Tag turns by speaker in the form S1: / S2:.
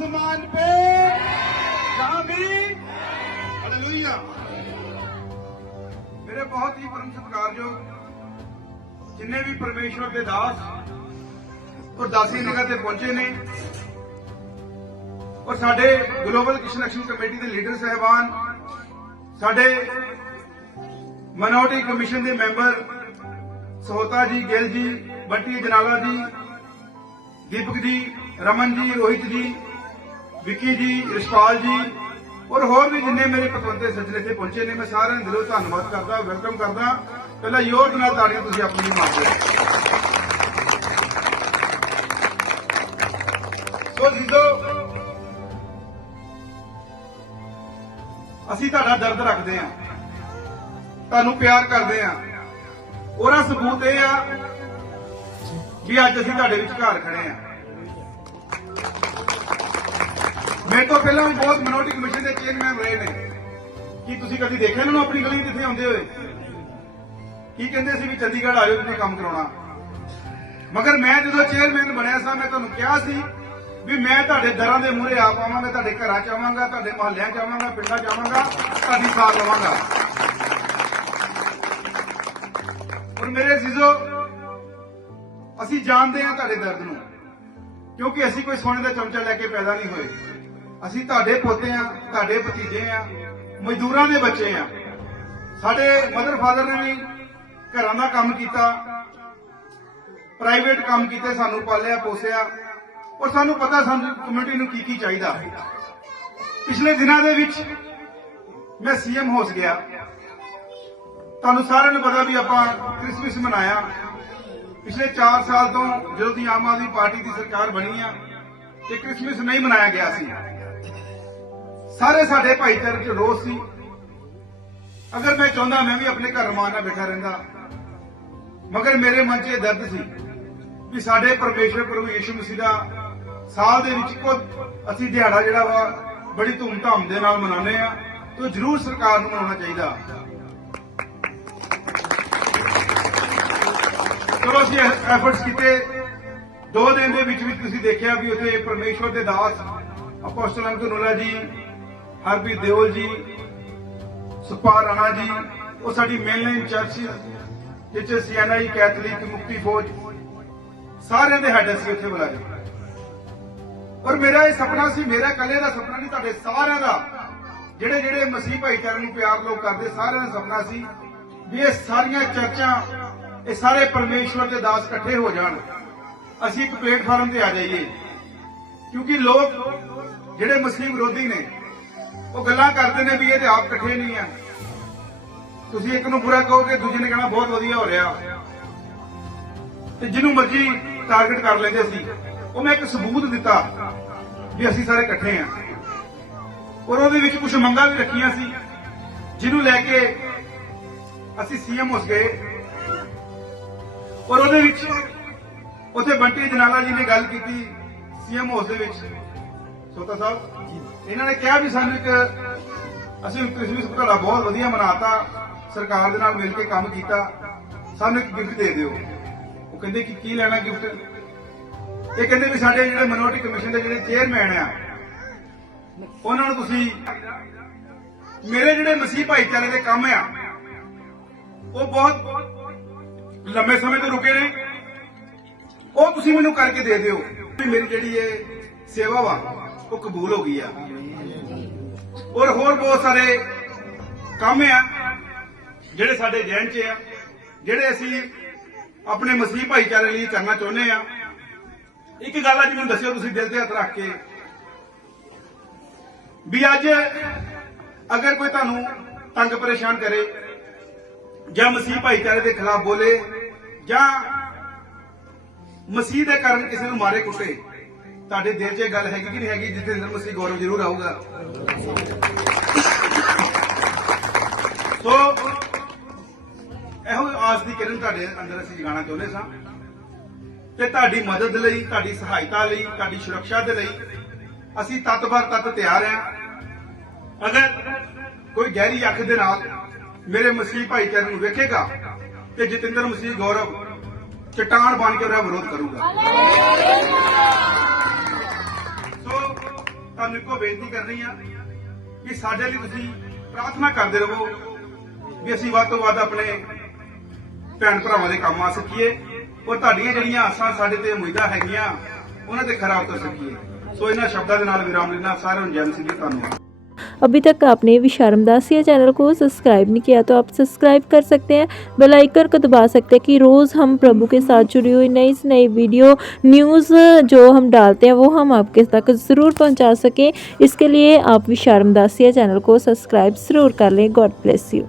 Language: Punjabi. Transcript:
S1: ਜਿੰਦਾ पे ਕਾਮੀ ਹਾਲੇਲੂਇਆ ਮੇਰੇ ਬਹੁਤ ਹੀ ਪਰਮ ਸਤਿਕਾਰਯੋਗ ਜਿੰਨੇ ਵੀ ਪਰਮੇਸ਼ਵਰ ਦੇ ਦਾਸ ਔਰ ਦਾਸੀ ਨਿਗਾਹ ਤੇ ਪਹੁੰਚੇ ਨੇ ਔਰ ਸਾਡੇ ਗਲੋਬਲ ਕਿਸ਼ਨ ਐਕਸ਼ਨ ਕਮੇਟੀ ਦੇ ਲੀਡਰ ਸਹਿਬਾਨ, ਸਾਡੇ ਮਨੋਰਟੀ ਕਮਿਸ਼ਨ ਦੇ ਮੈਂਬਰ ਸੋਹਤਾ ਜੀ, ਗਿੱਲ ਜੀ, ਬੰਟੀ, ਜਨਾਲਾ ਜੀ, ਦੀਪਕ ਜੀ, ਰਮਨ ਜੀ, ਰੋਹਿਤ ਜੀ ਵਿੱਕੀ ਜੀ, ਰਿਸ਼ਪਾਲ ਜੀ ਔਰ ਹੋਰ ਵੀ ਜਿੰਨੇ ਮੇਰੇ ਪਤਵੰਤੇ ਸੱਜਣ ਇੱਥੇ ਪਹੁੰਚੇ ਨੇ, ਮੈਂ ਸਾਰਿਆਂ ਨੂੰ ਦਿਲੋਂ ਧੰਨਵਾਦ ਕਰਦਾ, ਵੈਲਕਮ ਕਰਦਾ। ਪਹਿਲਾਂ ਜ਼ੋਰ ਨਾਲ ਤਾੜੀਆਂ ਤੁਸੀਂ ਆਪਣੀ ਮਾਰਦੇ ਸੋ ਜੀਜੋ, ਅਸੀਂ ਤੁਹਾਡਾ ਦਰਦ ਰੱਖਦੇ ਹਾਂ, ਤੁਹਾਨੂੰ ਪਿਆਰ ਕਰਦੇ ਹਾਂ। ਉਹਦਾ ਸਬੂਤ ਇਹ ਆ ਵੀ ਅੱਜ ਅਸੀਂ ਤੁਹਾਡੇ ਵਿਚਕਾਰ ਖੜੇ ਹਾਂ। ਮੇਰੇ ਤੋਂ ਪਹਿਲਾਂ ਵੀ ਬਹੁਤ ਮਿਨੋਰਟੀ ਕਮਿਸ਼ਨ ਦੇ ਚੇਅਰਮੈਨ ਰਹੇ ਨੇ। ਕੀ ਤੁਸੀਂ ਕਦੀ ਦੇਖਿਆ ਇਹਨਾਂ ਨੂੰ ਆਪਣੀ ਗਲੀ ਜਿੱਥੇ ਆਉਂਦੇ ਹੋਏ? ਕੀ ਕਹਿੰਦੇ ਸੀ ਵੀ ਚੰਡੀਗੜ੍ਹ ਆਇਓ ਜਾਓ ਤੁਸੀਂ ਕੰਮ ਕਰਾਉਣਾ। ਮਗਰ ਮੈਂ ਜਦੋਂ ਚੇਅਰਮੈਨ ਬਣਿਆ ਸਾਂ, ਮੈਂ ਤੁਹਾਨੂੰ ਕਿਹਾ ਸੀ ਵੀ ਮੈਂ ਤੁਹਾਡੇ ਦਰਾਂ ਦੇ ਮੂਹਰੇ ਆ ਪਾਵਾਂਗਾ ਤੁਹਾਡੇ ਘਰਾਂ ਚ ਆਵਾਂਗਾ, ਤੁਹਾਡੇ ਮੁਹੱਲਿਆਂ ਚ ਆਵਾਂਗਾ, ਪਿੰਡਾਂ ਚ ਆਵਾਂਗਾ, ਤੁਹਾਡੀ ਸਾਥ ਲਵਾਂਗਾ। ਔਰ ਮੇਰੇ ਅਜ਼ੀਜ਼ੋ ਅਸੀਂ ਜਾਣਦੇ ਹਾਂ ਤੁਹਾਡੇ ਦਰਦ ਨੂੰ, ਕਿਉਂਕਿ ਅਸੀਂ ਕੋਈ ਸੋਨੇ ਦਾ ਚਮਚਾ ਲੈ ਕੇ ਪੈਦਾ ਨਹੀਂ ਹੋਏ। ਅਸੀਂ ਤੁਹਾਡੇ ਪੋਤੇ ਆ, ਤੁਹਾਡੇ ਭਤੀਜੇ ਆ, ਮਜ਼ਦੂਰਾਂ ਦੇ ਬੱਚੇ ਆ। ਸਾਡੇ ਮਦਰ ਫਾਦਰ ਨੇ ਵੀ ਘਰਾਂ ਦਾ ਕੰਮ ਕੀਤਾ ਪ੍ਰਾਈਵੇਟ ਕੰਮ ਕੀਤੇ, ਸਾਨੂੰ ਪਾਲਿਆ, ਪੋਸਿਆ। ਔਰ ਸਾਨੂੰ ਪਤਾ ਸਾਨੂੰ ਕਮਿਊਨਿਟੀ ਨੂੰ ਕੀ ਕੀ ਚਾਹੀਦਾ। ਪਿਛਲੇ ਦਿਨਾਂ ਦੇ ਵਿੱਚ ਮੈਂ ਸੀਐਮ ਹੋਸ ਗਿਆ। ਤੁਹਾਨੂੰ ਸਾਰਿਆਂ ਨੂੰ ਪਤਾ ਵੀ ਆਪਾਂ ਕ੍ਰਿਸਮਸ ਮਨਾਇਆ। ਪਿਛਲੇ 4 ਸਾਲ ਤੋਂ ਜਦੋਂ ਦੀ ਆਮ ਆਦਮੀ ਪਾਰਟੀ ਦੀ ਸਰਕਾਰ ਬਣੀ ਆ ਤੇ ਕ੍ਰਿਸਮਸ ਨਹੀਂ ਮਨਾਇਆ ਗਿਆ ਸੀ। ਸਾਰੇ ਸਾਡੇ ਭਾਈਚਾਰੇ 'ਚ ਰੋਸ ਸੀ। ਅਗਰ ਮੈਂ ਚਾਹੁੰਦਾ ਮੈਂ ਵੀ ਆਪਣੇ ਘਰ ਰਮਾਨ ਬੈਠਾ ਰਹਿੰਦਾ। ਮਗਰ ਮੇਰੇ ਮਨ 'ਚ ਇਹ ਦਰਦ ਸੀ ਵੀ ਸਾਡੇ ਪਰਮੇਸ਼ਰ ਪ੍ਰਭੂ ਯਿਸੂ ਮਸੀਹ ਦਾ ਸਾਲ ਦੇ ਵਿੱਚ ਕੋ ਅਸੀਂ ਦਿਹਾੜਾ ਜਿਹੜਾ ਵਾ, ਬੜੀ ਧੂਮ-ਧਾਮ ਦੇ ਨਾਲ ਮਨਾਉਂਦੇ ਆ ਤੇ ਜਰੂਰ ਸਰਕਾਰ ਨੂੰ ਮਨਾਉਣਾ ਚਾਹੀਦਾ। ਚਲੋ ਅਸੀਂ ਐਫਰਟਸ ਕੀਤੇ। ਦੋ ਦਿਨ ਦੇ ਵਿੱਚ ਵਿੱਚ ਤੁਸੀਂ ਦੇਖਿਆ ਵੀ ਉੱਥੇ ਪਰਮੇਸ਼ਵਰ ਦੇ ਦਾਸ, ਅਪੋਸਟਲ ਅੰਕਲ ਜੀ ਹਰਪ੍ਰੀਤ ਦਿਓਲ ਜੀ ਸੁਪਾਰ ਰਾਣਾ ਜੀ, ਉਹ ਸਾਡੀ ਮੇਨਲਾਈਨ ਚਰਚ ਜਿੱਚ ਸੀਐਨਆਈ ਕੈਥੋਲਿਕ ਮੁਕਤੀ ਫੌਜ, ਸਾਰਿਆਂ ਦੇ ਹੈਡ ਅਸੀਂ ਉੱਥੇ ਬੁਲਾਏ। ਔਰ ਮੇਰਾ ਇਹ ਸੁਪਨਾ ਸੀ, ਮੇਰਾ ਇਕੱਲੇ ਦਾ ਸੁਪਨਾ ਨਹੀਂ, ਤੁਹਾਡੇ ਸਾਰਿਆਂ ਦਾ। ਜਿਹੜੇ ਜਿਹੜੇ ਮਸੀਹ ਭਾਈਚਾਰੇ ਨੂੰ ਪਿਆਰ ਲੋਕ ਕਰਦੇ, ਸਾਰਿਆਂ ਦਾ ਸੁਪਨਾ ਸੀ ਵੀ ਇਹ ਸਾਰੀਆਂ ਚਰਚਾਂ, ਇਹ ਸਾਰੇ ਪਰਮੇਸ਼ਵਰ ਦੇ ਦਾਸ ਇਕੱਠੇ ਹੋ ਜਾਣ। ਅਸੀਂ ਇੱਕ ਪਲੇਟਫਾਰਮ ਤੇ ਆ ਜਾਈਏ। ਕਿਉਂਕਿ ਲੋਕ, ਜਿਹੜੇ ਮੁਸਲਿਮ ਵਿਰੋਧੀ ਨੇ ਉਹ ਗੱਲਾਂ ਕਰਦੇ ਨੇ ਵੀ ਇਹ ਤੇ ਆਪ ਇਕੱਠੇ ਨਹੀਂ ਆ। ਤੁਸੀਂ ਇੱਕ ਨੂੰ ਬੁਰਾ ਕਹੋਗੇ, ਦੂਜੇ ਨੇ ਕਹਿਣਾ ਬਹੁਤ ਵਧੀਆ ਹੋ ਰਿਹਾ। ਤੇ ਜਿਹਨੂੰ ਮਰਜ਼ੀ ਟਾਰਗੇਟ ਕਰ ਲੈਂਦੇ ਸੀ। ਉਹ ਮੈਂ ਇੱਕ ਸਬੂਤ ਦਿੱਤਾ ਵੀ ਅਸੀਂ ਸਾਰੇ ਇਕੱਠੇ ਆ। ਔਰ ਉਹਦੇ ਵਿੱਚ ਕੁਝ ਮੰਗਾਂ ਵੀ ਰੱਖੀਆਂ ਸੀ। ਜਿਹਨੂੰ ਲੈ ਕੇ ਅਸੀਂ ਸੀਐਮ ਉਸ ਗਏ। ਔਰ ਉਹਦੇ ਵਿੱਚ ਉੱਥੇ ਬੰਟੀ ਜਨਾਲਾ ਜੀ ਨੇ ਗੱਲ ਕੀਤੀ ਸੀਐਮ ਹਾਊਸ ਦੇ ਵਿੱਚ। ਸੋਤਾ ਸਾਹਿਬ, ਇਹਨਾਂ ਨੇ ਕਿਹਾ ਵੀ ਸਾਨੂੰ ਇੱਕ, ਅਸੀਂ ਕ੍ਰਿਸਮਸ ਤੁਹਾਡਾ ਬਹੁਤ ਵਧੀਆ ਮਨਾਤਾ, ਸਰਕਾਰ ਦੇ ਨਾਲ ਮਿਲ ਕੇ ਕੰਮ ਕੀਤਾ, ਸਾਨੂੰ ਇੱਕ ਗਿਫਟ ਦੇ ਦਿਓ। ਉਹ ਕਹਿੰਦੇ ਕਿ ਕੀ ਲੈਣਾ ਗਿਫਟ ਇਹ ਕਹਿੰਦੇ ਵੀ ਸਾਡੇ ਜਿਹੜੇ ਮਿਨੋਰਟੀ ਕਮਿਸ਼ਨ ਦੇ ਜਿਹੜੇ ਚੇਅਰਮੈਨ ਆ, ਉਹਨਾਂ ਨੂੰ ਤੁਸੀਂ, ਮੇਰੇ ਜਿਹੜੇ ਮਸੀਹ ਭਾਈਚਾਰੇ ਦੇ ਕੰਮ ਆ, ਉਹ ਬਹੁਤ ਲੰਮੇ ਸਮੇਂ ਤੋਂ ਰੁਕੇ ਨੇ, ਉਹ ਤੁਸੀਂ ਮੈਨੂੰ ਕਰਕੇ ਦੇ ਦਿਓ। ਵੀ ਮੇਰੀ ਜਿਹੜੀ ਇਹ ਸੇਵਾ ਵਾ ਉਹ ਕਬੂਲ ਹੋ ਗਈ ਆ। ਔਰ ਹੋਰ ਬਹੁਤ ਸਾਰੇ ਕੰਮ ਆ, ਜਿਹੜੇ ਸਾਡੇ ਜਹਿਨ 'ਚ ਆ, ਜਿਹੜੇ ਅਸੀਂ ਆਪਣੇ ਮਸੀਹ ਭਾਈਚਾਰੇ ਲਈ ਕਰਨਾ ਚਾਹੁੰਦੇ ਆ। ਇੱਕ ਗੱਲ ਅੱਜ ਮੈਨੂੰ ਦੱਸਿਓ, ਤੁਸੀਂ ਦਿਲ ਤੇ ਹੱਥ ਰੱਖ ਕੇ। ਵੀ ਅੱਜ ਅਗਰ ਕੋਈ ਤੁਹਾਨੂੰ ਤੰਗ ਪਰੇਸ਼ਾਨ ਕਰੇ, ਜਾਂ ਮਸੀਹ ਭਾਈਚਾਰੇ ਦੇ ਖਿਲਾਫ ਬੋਲੇ, ਜਾਂ ਮਸੀਹ ਦੇ ਕਾਰਨ ਕਿਸੇ ਨੂੰ ਮਾਰੇ ਕੁੱਟੇ ਤੁਹਾਡੇ ਦਿਲ 'ਚ ਇਹ ਗੱਲ ਹੈਗੀ ਕਿ ਨਹੀਂ ਹੈਗੀ? ਜਤਿੰਦਰ ਮਸੀਹ ਗੌਰਵ ਜ਼ਰੂਰ ਆਊਗਾ। ਸੋ, ਇਹੋ ਆਸ ਦੀ ਕਿਰਨ ਤੁਹਾਡੇ ਅੰਦਰ ਅਸੀਂ ਜਗਾਉਣਾ ਚਾਹੁੰਦੇ ਸਾਂ। ਤੇ ਤੁਹਾਡੀ ਮਦਦ ਲਈ, ਤੁਹਾਡੀ ਸਹਾਇਤਾ ਲਈ, ਤੁਹਾਡੀ ਸੁਰੱਖਿਆ ਦੇ ਲਈ ਅਸੀਂ ਤਤਬਰ ਤਤ ਤਿਆਰ ਹਾਂ। ਅਗਰ ਕੋਈ ਗਹਿਰੀ ਅੱਖ ਦੇ ਨਾਲ ਮੇਰੇ ਮਸੀਹ ਭਾਈਚਾਰੇ ਨੂੰ ਵੇਖੇਗਾ ਤੇ ਜਤਿੰਦਰ ਮਸੀਹ ਗੌਰਵ ਚਟਾਨ ਬਣ ਕੇ ਉਹਦਾ ਵਿਰੋਧ ਕਰੂਗਾ। ਤੁਹਾਨੂੰ ਇੱਕੋ ਬੇਨਤੀ ਕਰਨੀ ਆ ਕਿ ਸਾਡੇ ਲਈ ਤੁਸੀਂ ਪ੍ਰਾਰਥਨਾ ਕਰਦੇ ਰਹੋ ਵੀ ਅਸੀਂ ਵੱਧ ਤੋਂ ਵੱਧ ਆਪਣੇ ਭੈਣ ਭਰਾਵਾਂ ਦੇ ਕੰਮ ਆ ਸਕੀਏ ਔਰ ਤੁਹਾਡੀਆਂ ਜਿਹੜੀਆਂ ਆਸਾਂ ਸਾਡੇ ਤੇ ਉਮੀਦਾਂ ਹੈਗੀਆਂ, ਉਹਨਾਂ ਤੇ ਖਰਾ ਉਤਰ ਸਕੀਏ। ਸੋ ਇਹਨਾਂ ਸ਼ਬਦਾਂ ਦੇ ਨਾਲ ਵਿਰਾਮ ਲੈਣਾ ਸਾਰਿਆਂ ਨੂੰ ਜੈ ਮਸੀਹ ਧੰਨਵਾਦ।
S2: अभी तक आपने विशारम दासिया चैनल को सब्सक्राइब नहीं किया तो आप सब्सक्राइब कर सकते हैं, बेल आइकन को दबा सकते हैं कि रोज़ हम प्रभु के साथ जुड़ी हुई नई से नई वीडियो, न्यूज़ जो हम डालते हैं वो हम आपके तक ज़रूर पहुँचा सकें। इसके लिए आप विशारम दासिया चैनल को सब्सक्राइब ज़रूर कर लें। God bless you.